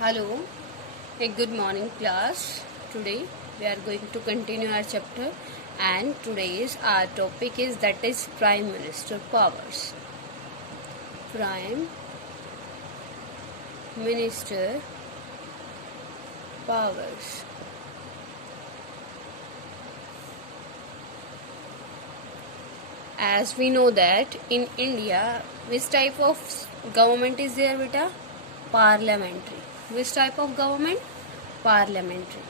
Hello, a good morning class. Today we are going to continue our chapter and today's our topic is that is Prime Minister powers. Prime Minister powers. As we know that in India, which type of government is there beta? Parliamentary. Which type of government? Parliamentary.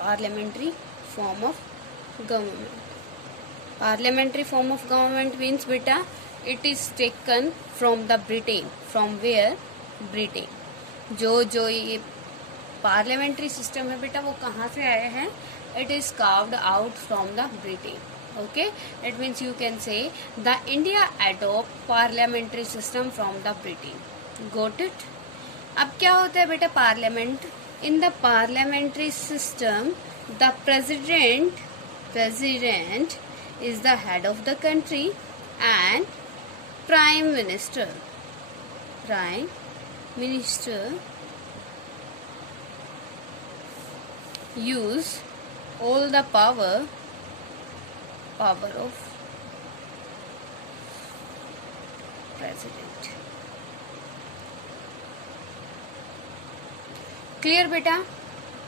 Parliamentary form of government. Parliamentary form of government means beta, it is taken from the Britain. From where? Britain. जो ये parliamentary system है बेटा वो कहाँ से आया है? It is carved out from the Britain. Okay, it means you can say the India adopt parliamentary system from the Britain. Got it. अब क्या होता है बेटा parliament? In the parliamentary system the president is the head of the country and prime minister use all the power of president. Clear बेटा?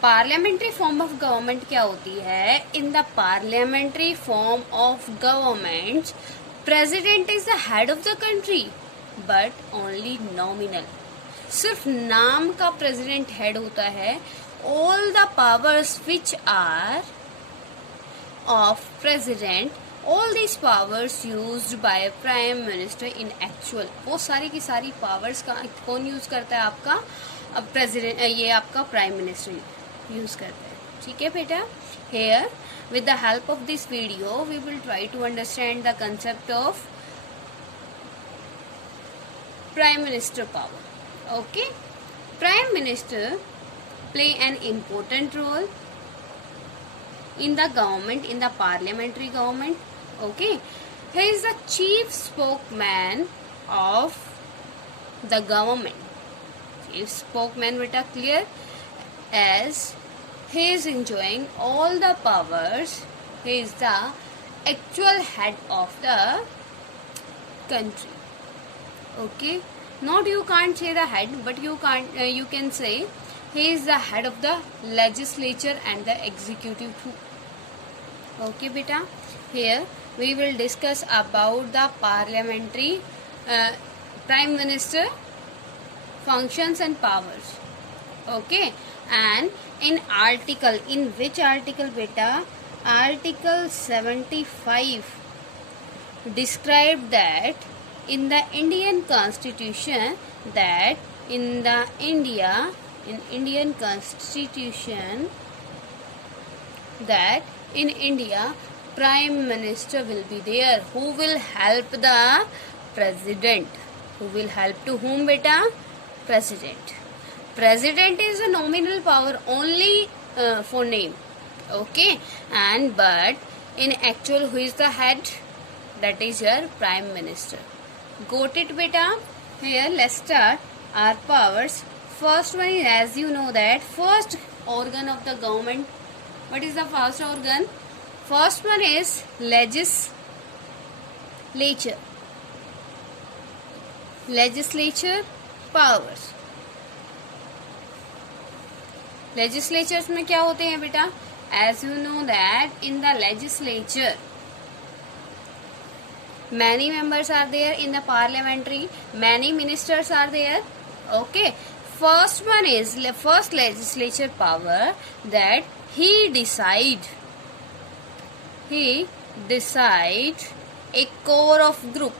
Parliamentary form of government क्या होती है? In the parliamentary form of government president is the head of the country but only nominal. सिर्फ नाम का president head होता है. All the powers which are of president, all these powers used by prime minister in actual. वो सारी की सारी powers का कौन यूज करता है? आपका प्रेसिडेंट, ये आपका प्राइम मिनिस्टर यूज करता है. ठीक है बेटा? Here with the help of this video we will try to understand the concept of prime minister power. Okay, prime minister play an important role in the government, in the parliamentary government. Okay, he is the chief spokesman of the government. Chief spokesman beta, clear? As he is enjoying all the powers, he is the actual head of the country. Okay, not you can't say the head, but you can say he is the head of the legislature and the executive too. Okay beta, here we will discuss about the parliamentary prime minister functions and powers. Okay, and in which article beta? Article 75 described that in the Indian constitution that in Indian constitution that in India prime minister will be there who will help the president. Who will help to whom beta? President. President is a nominal power only for name. Okay, and but in actual who is the head? That is your prime minister. Got it beta? Here let's start our powers. First one is, as you know that first organ of the government. What is the first organ? First one is legislature. Legislature powers. Legislatures में क्या होते हैं बेटा? As you know that in the legislature many members are there. In the parliamentary many ministers are there. Okay, first one is first legislature power that he decide a core of group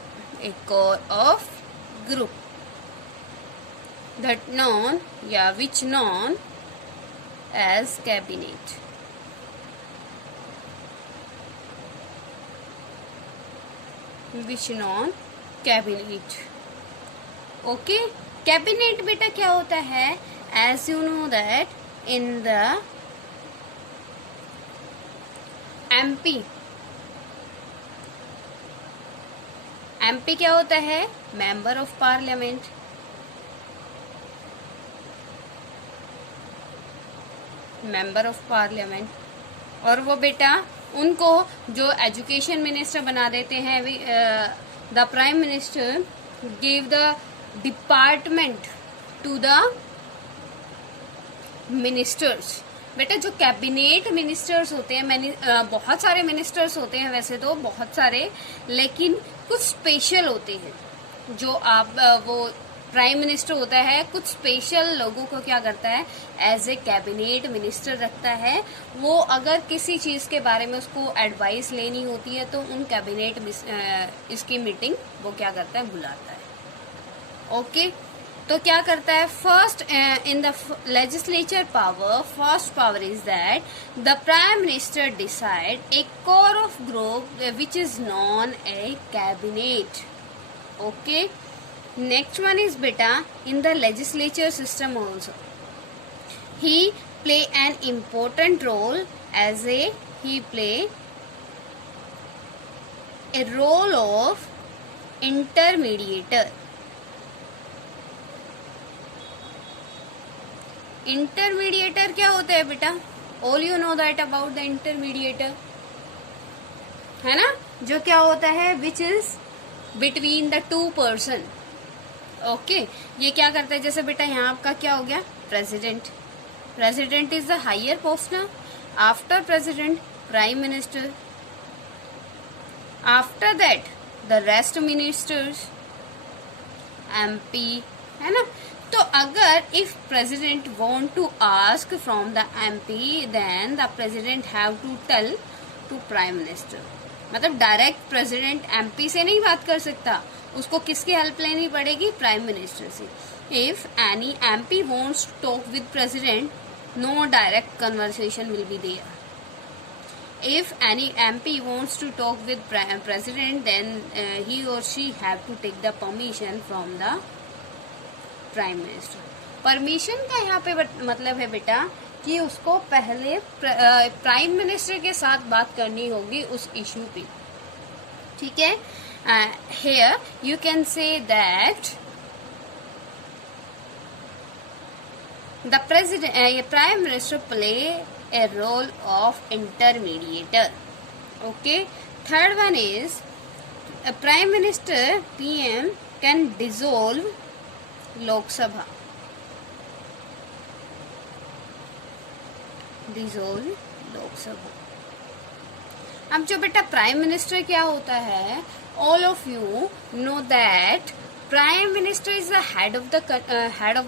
that which known as cabinet. Which known cabinet. Okay, cabinet बेटा क्या होता है? As you know that in the MP MP क्या होता है? Member of parliament. Member of parliament. और वो बेटा उनको जो एजुकेशन मिनिस्टर बना देते हैं, the prime minister give the department to the ministers. बेटा जो कैबिनेट मिनिस्टर्स होते हैं, बहुत सारे मिनिस्टर्स होते हैं वैसे तो, बहुत सारे, लेकिन कुछ स्पेशल होते हैं जो आप वो प्राइम मिनिस्टर होता है, कुछ स्पेशल लोगों को क्या करता है, एज ए कैबिनेट मिनिस्टर रखता है। वो अगर किसी चीज के बारे में उसको एडवाइस लेनी होती है तो उन कैबिनेट इसकी मीटिंग वो क्या करता है, बुलाता है। ओके, तो क्या करता है, first in the legislature power, first power is that the prime minister decide A core of group which is non A cabinet. Okay, next one is beta in the legislature system also he play an important role as he play a role of intermediator। Intermediator क्या होता है बेटा? All you know that about the intermediator, है ना, जो क्या होता है, which is between the two person. Okay, ये क्या करता है, जैसे बेटा यहाँ आपका क्या हो गया, president. President is the higher post ना, after president prime minister, after that the rest ministers, MP, है ना। तो अगर if president want to ask from the MP then the president have to tell to prime minister. मतलब direct president MP से नहीं बात कर सकता, उसको किसकी हेल्प लेनी पड़ेगी, प्राइम मिनिस्टर से। If any MP wants to talk with president, no direct conversation will be there. If any MP wants to talk with president then he और she have to take the permission from the prime minister. Permission का यहाँ पे मतलब है बेटा कि उसको पहले प्राइम मिनिस्टर के साथ बात करनी होगी उस इश्यू पे, ठीक है। Here you can say that the prime minister play a role of intermediator. Okay, third one is a prime minister PM can dissolve Lok Sabha. Dissolve Lok Sabha. अब जो बेटा प्राइम मिनिस्टर क्या होता है, all of you know that prime minister is the head of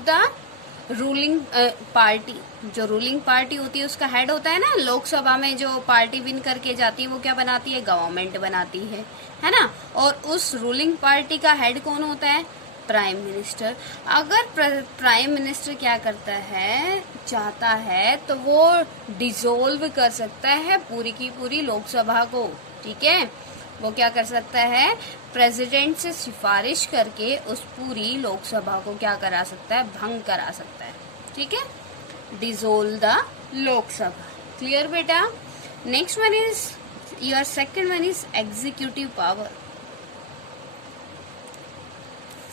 the ruling party। जो ruling party होती है उसका हेड होता है ना। लोकसभा में जो पार्टी विन करके जाती है वो क्या बनाती है, गवर्नमेंट बनाती है ना। और उस रूलिंग पार्टी का हेड कौन होता है, प्राइम मिनिस्टर। अगर प्राइम मिनिस्टर क्या करता है, चाहता है तो वो डिसोल्व कर सकता है पूरी की पूरी लोकसभा को, ठीक है। वो क्या कर सकता है, प्रेसिडेंट से सिफारिश करके उस पूरी लोकसभा को क्या करा सकता है, भंग करा सकता है, ठीक है। Dissolve the Lok Sabha. क्लियर बेटा। Next one is your second one is executive power.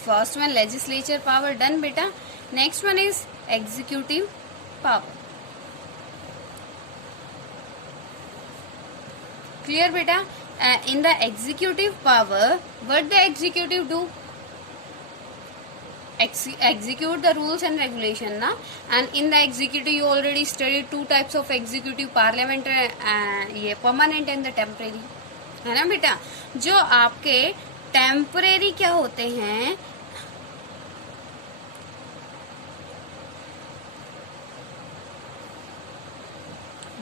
First one legislature power done बेटा। Next one is executive power. Clear बेटा। In the executive power, what the executive do? Execute the rules and regulation ना। And in the executive you already studied two types of executive, parliamentary ये permanent and the temporary, है ना बेटा। जो आपके temporary क्या होते हैं,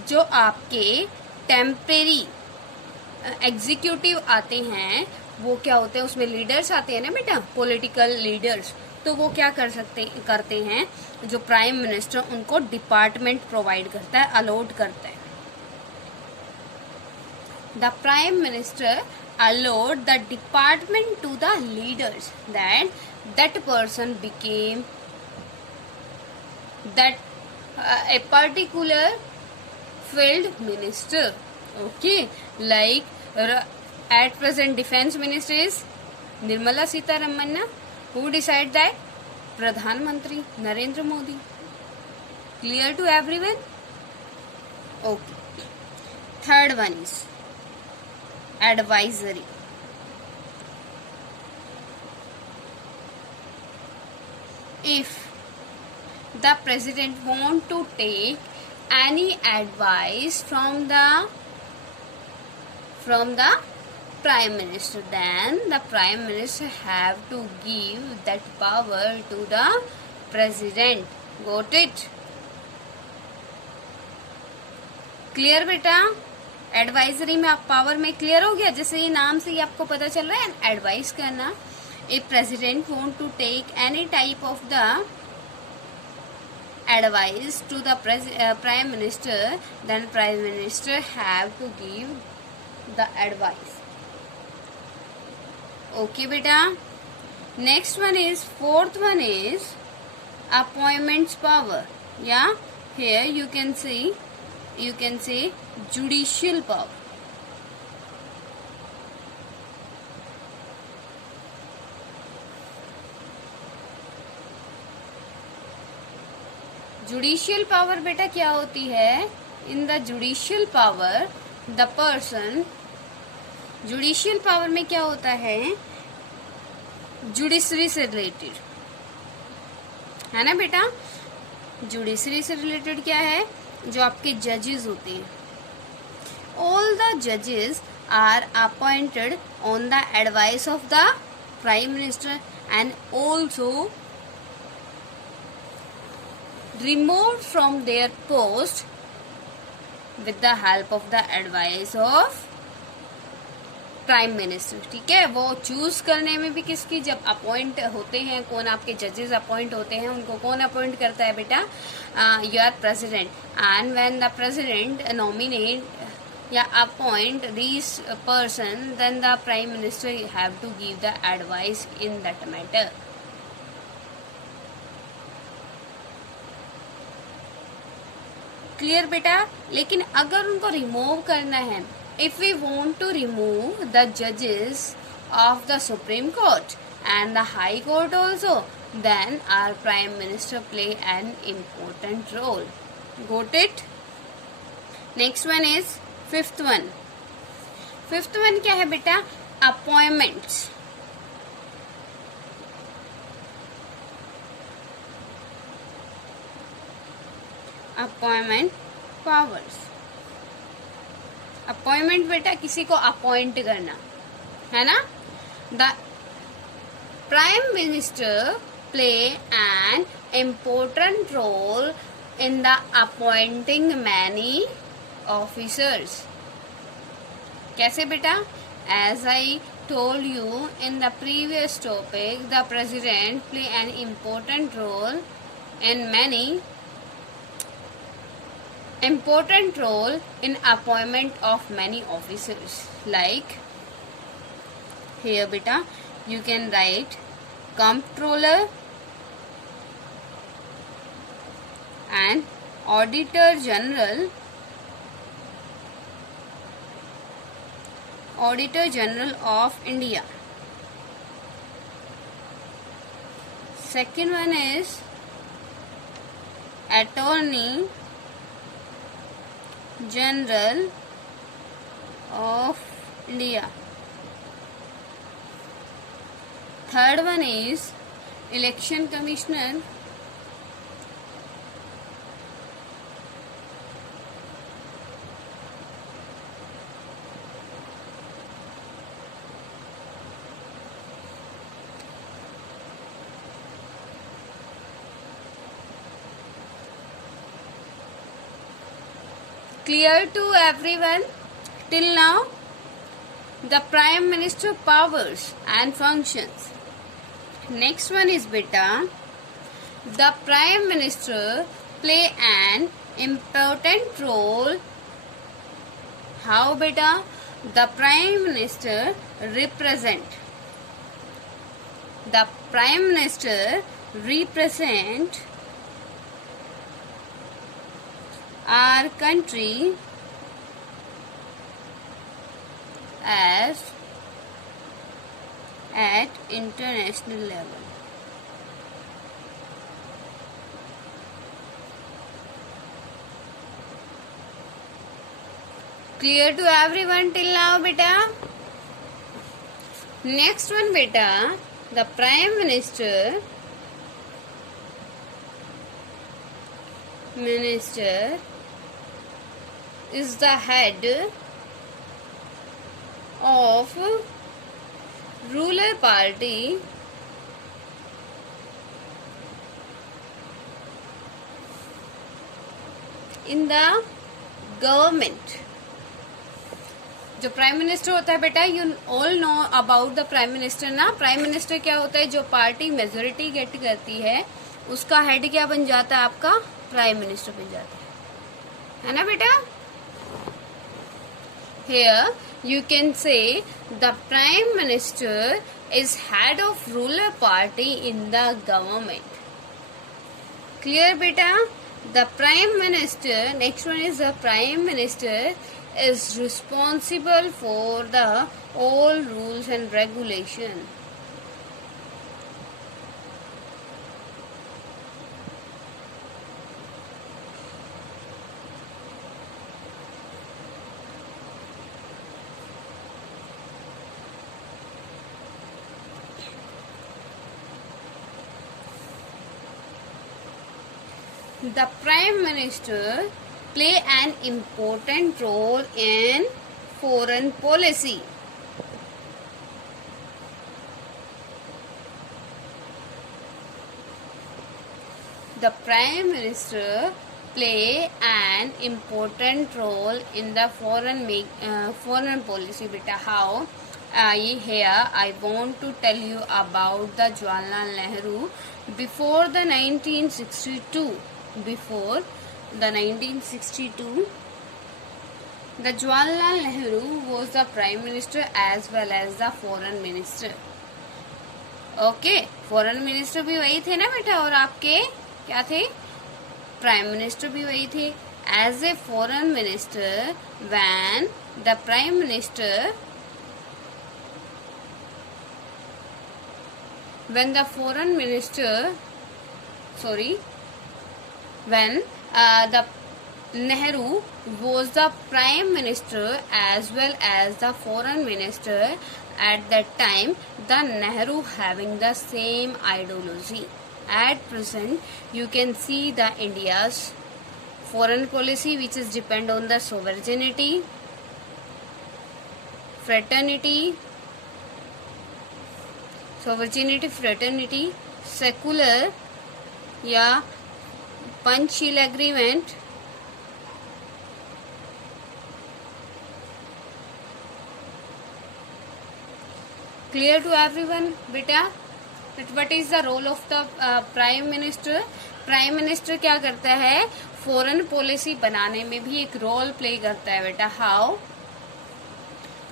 जो आपके टेम्परेरी एग्जीक्यूटिव आते हैं वो क्या होते हैं, उसमें लीडर्स आते हैं ना बेटा, पॉलिटिकल लीडर्स। तो वो क्या करते हैं, जो प्राइम मिनिस्टर उनको डिपार्टमेंट प्रोवाइड करता है, अलॉट करता है। The prime minister allowed the department to the leaders that person became a particular field minister. Okay, like at present defense minister is Nirmala Sitharaman. Who decide that? प्रधानमंत्री Narendra Modi. Clear to everyone? Okay. Third one is advisory. If the president want to take any advice from the prime minister, then the prime minister have to give that power to the president. Got it? Clear बेटा? Advisory में आप power में clear हो गया. जैसे ये नाम से ही आपको पता चल रहा है एडवाइस करना. If president want to take any type of the advice to the prime minister, then prime minister have to give the advice. Okay beta. Next one is, fourth one is appointments power. Yeah, here you can say judicial power. Judicial power बेटा क्या होती है? In the judicial power the person, judicial power में क्या होता है? Judiciary से related है ना बेटा. जुडिशरी से रिलेटेड क्या है? जो आपके जजेस होते हैं. ऑल द जजेस are appointed on the advice of the prime minister and also removed from their post with the help of the advice of prime minister. ठीक है, वो चूज करने में भी किसकी, जब अपॉइंट होते हैं, कौन आपके जजेस अपॉइंट होते हैं, उनको कौन अपॉइंट करता है बेटा? Your president. And when the president nominate या appoint this person, then the prime minister have to give the advice in that matter. Clear बेटा? लेकिन अगर उनको रिमूव करना है, if we want to remove the जजेस of the supreme court and the high court also, then our prime minister play an important role. Got it? Next one is fifth one. Fifth one क्या है बेटा? Appointments. Appointment powers. Appointment बेटा किसी को appoint करना है ना. The prime minister play an important role in the appointing many officers. कैसे बेटा? As I told you in the previous topic, the president play an important role in appointment of many officers. Like here beta you can write comptroller and auditor general of India. Second one is attorney general of India. Third one is election commissioner. Clear to everyone till now? The prime minister powers and functions. Next one is beta, the prime minister play an important role. How beta? The prime minister represent our country at international level. Clear to everyone till now, beta? Next one, beta. The Prime Minister is the head of ruler party in the government. जो prime minister होता है बेटा, you all know about the prime minister ना. Prime minister क्या होता है? जो party majority gate करती है उसका हेड क्या बन जाता है? आपका प्राइम मिनिस्टर बन जाता है ना बेटा. Here you can say the prime minister is head of ruler party in the government. Clear बेटा? The prime minister, next one is the prime minister is responsible for the all rules and regulation. The Prime Minister play an important role in foreign policy. The Prime Minister play an important role in the foreign policy. Beta, how? I want to tell you about the Jawaharlal Nehru before the 1962. Before the 1962, the Jawaharlal Nehru was the Prime Minister as well as the Foreign Minister. Okay, Foreign Minister भी वही थे ना बेटा, और आपके क्या थे? Prime Minister भी वही थे. As a Foreign Minister, when the Prime Minister, when the Foreign Minister, sorry, when the Nehru was the Prime Minister as well as the Foreign Minister at that time, the Nehru having the same ideology. At present, you can see the India's foreign policy which is depend on the sovereignty, fraternity, secular या Panchsheel agreement, clear to everyone बेटा? What is the role of the prime minister? Prime minister क्या करता है? Foreign policy बनाने में भी एक role play करता है बेटा. हाउ?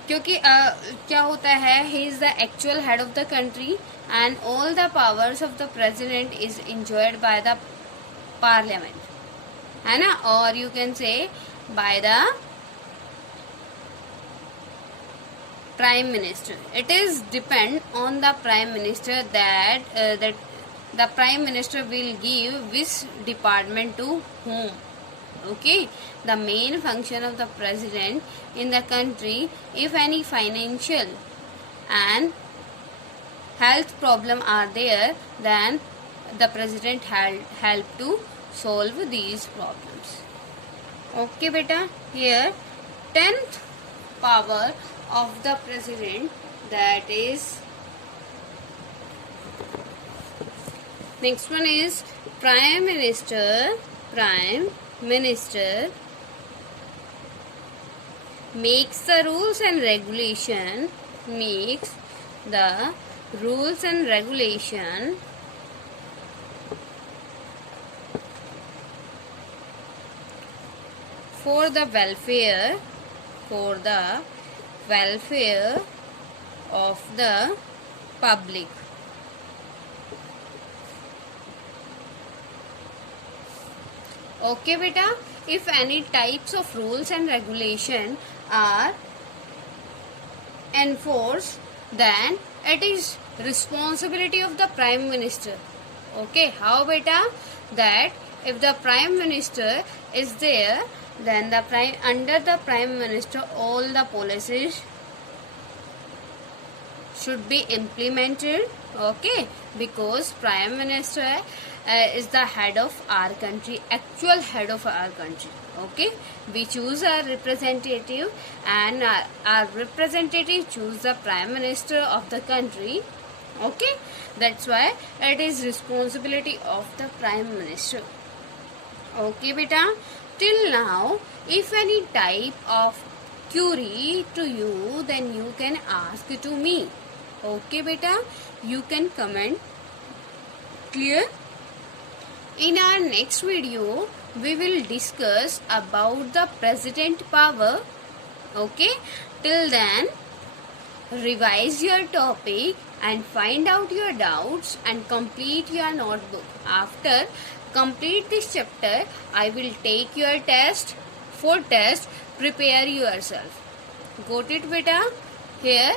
क्योंकि क्या होता है, he is the actual head of the country and all the powers of the president is enjoyed by the parliament, है ना, और यू कैन से by the prime minister. It is depend on the prime minister that the prime minister will give which department to whom. Okay, the main function of the president in the country, if any financial and health problem are there, then the president help to solve these problems. Okay beta, here 10th power of the president, that is, next one is prime minister. Prime minister makes the rules and regulation, makes the rules and regulation for the welfare of the public. Okay beta, if any types of rules and regulation are enforced then it is responsibility of the Prime Minister. Okay, how beta? That if the Prime Minister is there, then under the Prime Minister all the policies should be implemented. Okay, because Prime Minister is the head of our country, actual head of our country. Okay, we choose our representative, and our representative choose the Prime Minister of the country. Okay, that's why it is responsibility of the Prime Minister. Okay beta, till now if any type of query to you, then you can ask to me. Okay beta, you can comment. Clear? In our next video, we will discuss about the president power. Okay, till then, revise your topic and find out your doubts and complete your notebook. After complete this chapter, I will take your test. For test, prepare yourself. Got it beta? Here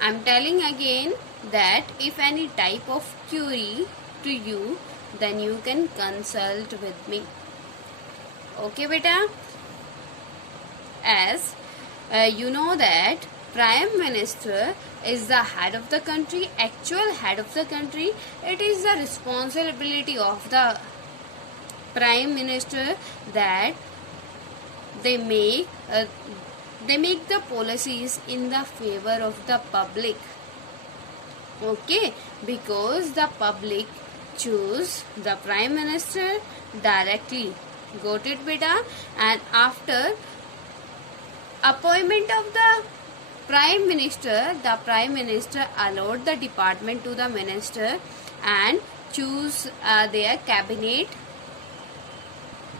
I am telling again that if any type of query to you, then you can consult with me. Okay beta? As you know that Prime Minister is the head of the country, actual head of the country. It is the responsibility of the Prime Minister that they make the policies in the favor of the public. Okay, because the public choose the Prime Minister directly. Got it beta? And after appointment of the Prime Minister, the Prime Minister allowed the department to the minister and choose their cabinet.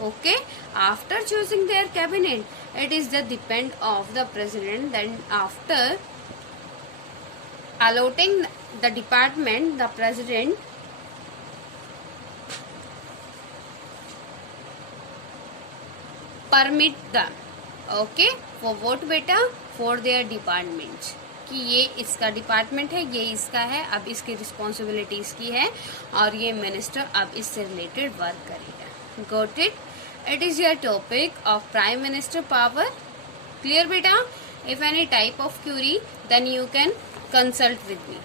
Okay, after choosing their cabinet, it is the depend of the president. Then after allotting the department, the president permit them. Okay, for what beta? For their departments. कि ये इसका department है, ये इसका है, अब इसकी responsibility इसकी है और ये मिनिस्टर अब इससे रिलेटेड वर्क करेगा. Got it? It is your topic of Prime Minister power. Clear beta? If any type of query, then you can consult with me.